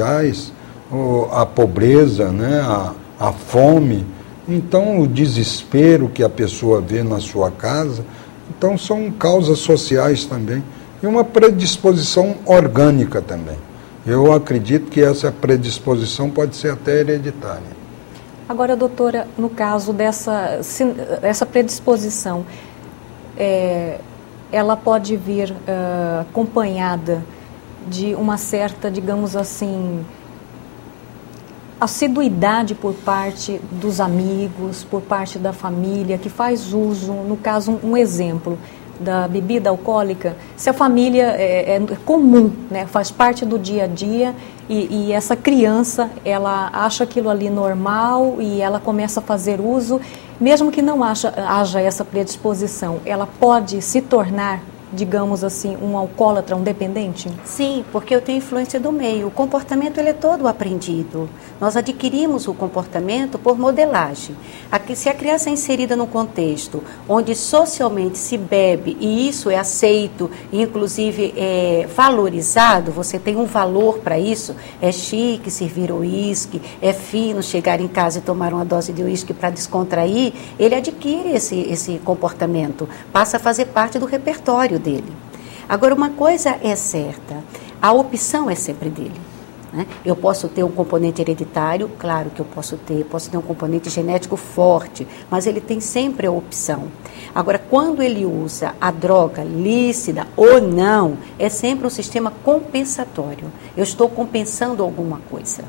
sociais, a pobreza, né? A fome, então o desespero que a pessoa vê na sua casa, então são causas sociais também, e uma predisposição orgânica também. Eu acredito que essa predisposição pode ser até hereditária. Agora, doutora, no caso essa predisposição, ela pode vir acompanhada de uma certa, digamos assim, assiduidade por parte dos amigos, por parte da família, que faz uso, no caso, um exemplo da bebida alcoólica, se a família é comum, né, faz parte do dia a dia e essa criança, ela acha aquilo ali normal e ela começa a fazer uso, mesmo que não haja essa predisposição, ela pode se tornar, digamos assim, um alcoólatra, um dependente? Sim, porque eu tenho influência do meio. O comportamento ele é todo aprendido. Nós adquirimos o comportamento por modelagem. Se a criança é inserida num contexto onde socialmente se bebe e isso é aceito, e inclusive é valorizado, você tem um valor para isso, é chique servir uísque, é fino chegar em casa e tomar uma dose de uísque para descontrair, ele adquire esse comportamento, passa a fazer parte do repertório dele. Agora, uma coisa é certa, a opção é sempre dele. Né? Eu posso ter um componente hereditário, claro que eu posso ter um componente genético forte, mas ele tem sempre a opção. Agora, quando ele usa a droga lícita ou não, é sempre um sistema compensatório. Eu estou compensando alguma coisa.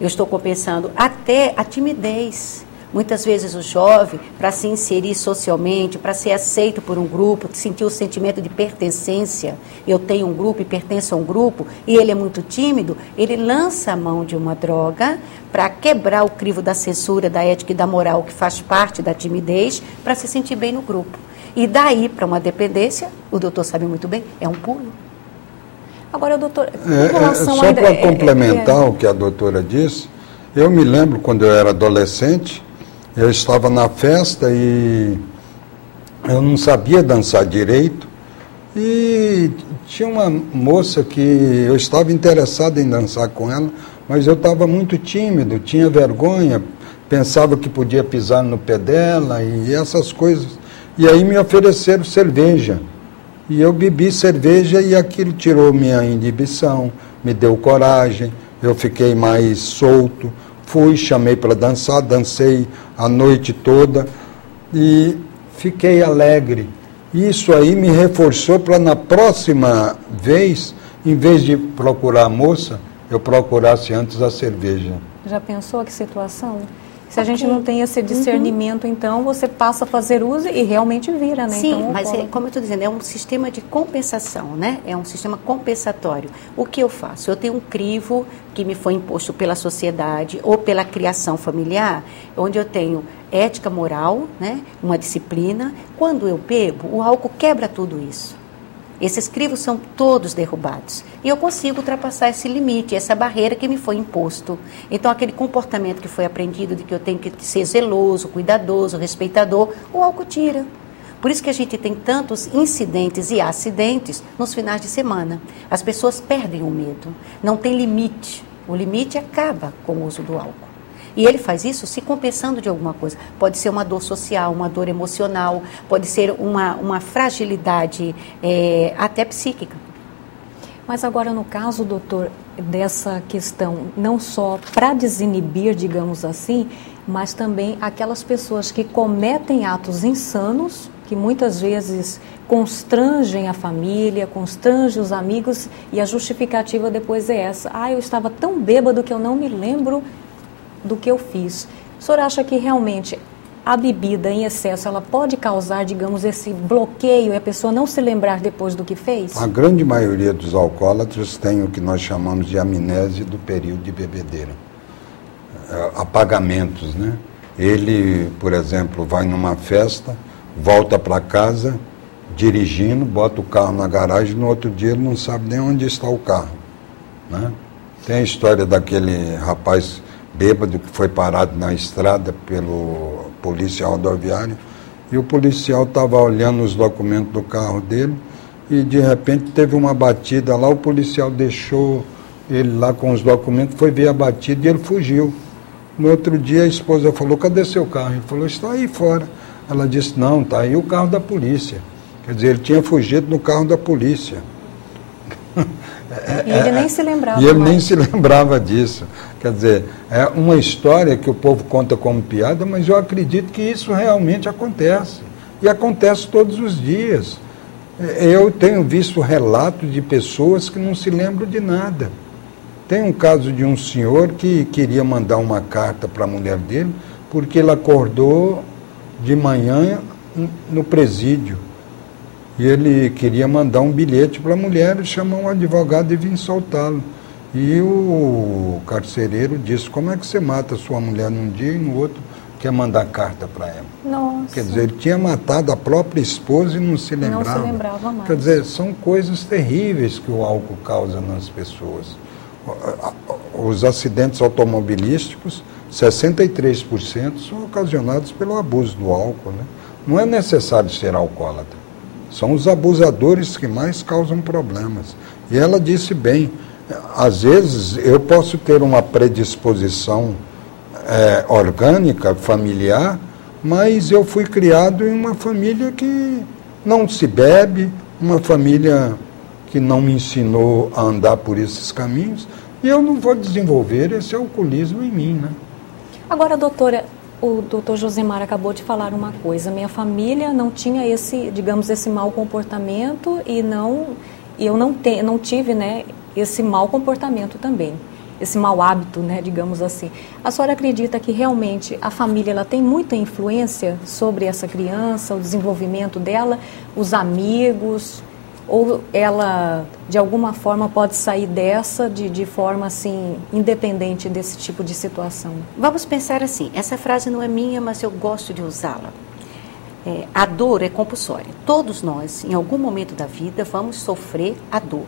Eu estou compensando até a timidez. Muitas vezes o jovem, para se inserir socialmente, para ser aceito por um grupo, sentir o sentimento de pertencência, eu tenho um grupo e pertenço a um grupo, e ele é muito tímido, ele lança a mão de uma droga para quebrar o crivo da censura, da ética e da moral, que faz parte da timidez, para se sentir bem no grupo. E daí para uma dependência, o doutor sabe muito bem, é um pulo. Agora, doutor, em relação só para complementar o que a doutora disse, eu me lembro quando eu era adolescente, eu estava na festa e eu não sabia dançar direito e tinha uma moça que eu estava interessado em dançar com ela, mas eu estava muito tímido, tinha vergonha, pensava que podia pisar no pé dela e essas coisas. E aí me ofereceram cerveja e eu bebi cerveja e aquilo tirou minha inibição, me deu coragem, eu fiquei mais solto. Fui, chamei para dançar, dancei a noite toda e fiquei alegre. Isso aí me reforçou para na próxima vez, em vez de procurar a moça, eu procurasse antes a cerveja. Já pensou que situação? Se a gente não tem esse discernimento, então você passa a fazer uso e realmente vira, né? Sim, então, mas como eu estou dizendo, é um sistema de compensação, né? É um sistema compensatório. O que eu faço? Eu tenho um crivo que me foi imposto pela sociedade ou pela criação familiar, onde eu tenho ética moral, né? Uma disciplina. Quando eu bebo, o álcool quebra tudo isso. Esses crivos são todos derrubados. E eu consigo ultrapassar esse limite, essa barreira que me foi imposto. Então, aquele comportamento que foi aprendido de que eu tenho que ser zeloso, cuidadoso, respeitador, o álcool tira. Por isso que a gente tem tantos incidentes e acidentes nos finais de semana. As pessoas perdem o medo. Não tem limite. O limite acaba com o uso do álcool. E ele faz isso se compensando de alguma coisa. Pode ser uma dor social, uma dor emocional, pode ser uma fragilidade até psíquica. Mas agora, no caso, doutor, dessa questão, não só para desinibir, digamos assim, mas também aquelas pessoas que cometem atos insanos, que muitas vezes constrangem a família, constrangem os amigos, e a justificativa depois é essa. Eu estava tão bêbado que eu não me lembro do que eu fiz. O senhor acha que realmente a bebida em excesso, ela pode causar, digamos, esse bloqueio e a pessoa não se lembrar depois do que fez? A grande maioria dos alcoólatras tem o que nós chamamos de amnésia do período de bebedeira. Apagamentos, né? Ele, por exemplo, vai numa festa, volta para casa, dirigindo, bota o carro na garagem, no outro dia ele não sabe nem onde está o carro, né? Tem a história daquele rapaz bêbado que foi parado na estrada pelo policial rodoviário e o policial estava olhando os documentos do carro dele e de repente teve uma batida lá, o policial deixou ele lá com os documentos foi ver a batida e ele fugiu. No outro dia a esposa falou, cadê seu carro? Ele falou, está aí fora. Ela disse, não, está aí o carro da polícia. Quer dizer, ele tinha fugido no carro da polícia. E ele nem se lembrava. E ele nem se lembrava disso. Quer dizer, é uma história que o povo conta como piada, mas eu acredito que isso realmente acontece. E acontece todos os dias. Eu tenho visto relatos de pessoas que não se lembram de nada. Tem um caso de um senhor que queria mandar uma carta para a mulher dele, porque ele acordou de manhã no presídio. E ele queria mandar um bilhete para a mulher e chamar um advogado e vir soltá-lo. E o carcereiro disse, como é que você mata a sua mulher num dia e no outro quer mandar carta para ela? Nossa. Quer dizer, ele tinha matado a própria esposa e não se lembrava. Não se lembrava mais. Quer dizer, são coisas terríveis que o álcool causa nas pessoas. Os acidentes automobilísticos, 63% são ocasionados pelo abuso do álcool, né? Não é necessário ser alcoólatra. São os abusadores que mais causam problemas. E ela disse bem, às vezes eu posso ter uma predisposição orgânica, familiar, mas eu fui criado em uma família que não se bebe, uma família que não me ensinou a andar por esses caminhos, e eu não vou desenvolver esse alcoolismo em mim, né? Agora, doutora, o doutor Josemar acabou de falar uma coisa, minha família não tinha esse, digamos, esse mau comportamento e eu não tive, né, esse mau comportamento também, esse mau hábito, né, digamos assim. A senhora acredita que realmente a família ela tem muita influência sobre essa criança, o desenvolvimento dela, os amigos, ou ela, de alguma forma, pode sair dessa de forma, assim, independente desse tipo de situação? Vamos pensar assim, essa frase não é minha, mas eu gosto de usá-la. A dor é compulsória. Todos nós, em algum momento da vida, vamos sofrer a dor.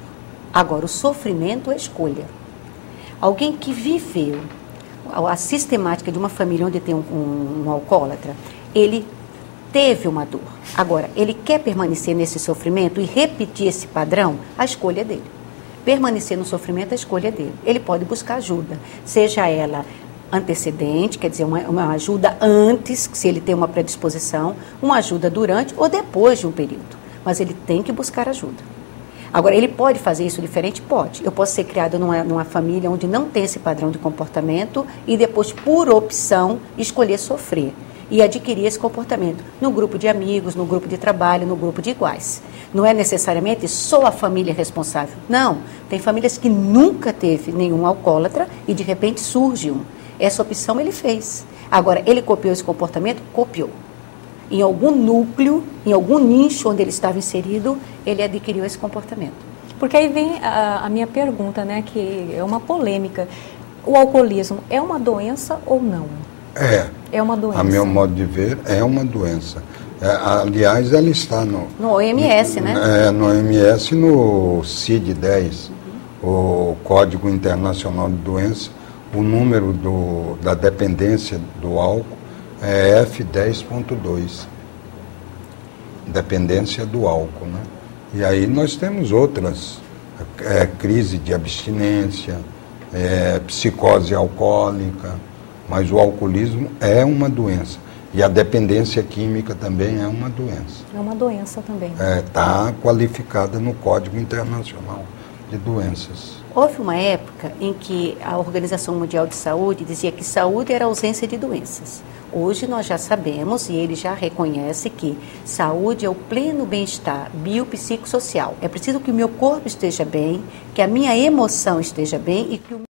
Agora, o sofrimento é escolha. Alguém que viveu a sistemática de uma família onde tem um alcoólatra, ele teve uma dor. Agora, ele quer permanecer nesse sofrimento e repetir esse padrão, a escolha é dele. Permanecer no sofrimento, a escolha é dele. Ele pode buscar ajuda, seja ela antecedente, quer dizer, uma ajuda antes, se ele tem uma predisposição, uma ajuda durante ou depois de um período. Mas ele tem que buscar ajuda. Agora, ele pode fazer isso diferente? Pode. Eu posso ser criada numa família onde não tem esse padrão de comportamento e depois, por opção, escolher sofrer e adquirir esse comportamento no grupo de amigos, no grupo de trabalho, no grupo de iguais. Não é necessariamente só a família responsável. Não. Tem famílias que nunca teve nenhum alcoólatra e, de repente, surge um. Essa opção ele fez. Agora, ele copiou esse comportamento? Copiou. Em algum núcleo, em algum nicho onde ele estava inserido, ele adquiriu esse comportamento. Porque aí vem a minha pergunta, né, que é uma polêmica. O alcoolismo é uma doença ou não? É uma doença. A meu modo de ver, é uma doença. Aliás, ela está no OMS, né? No OMS, no CID-10, o Código Internacional de Doenças, o número da dependência do álcool é F10.2, dependência do álcool, né? E aí nós temos outras, crise de abstinência, psicose alcoólica, mas o alcoolismo é uma doença. E a dependência química também é uma doença. É uma doença também. Está qualificada no Código Internacional de Doenças. Houve uma época em que a Organização Mundial de Saúde dizia que saúde era ausência de doenças. Hoje nós já sabemos, e ele já reconhece, que saúde é o pleno bem-estar biopsicossocial. É preciso que o meu corpo esteja bem, que a minha emoção esteja bem e que o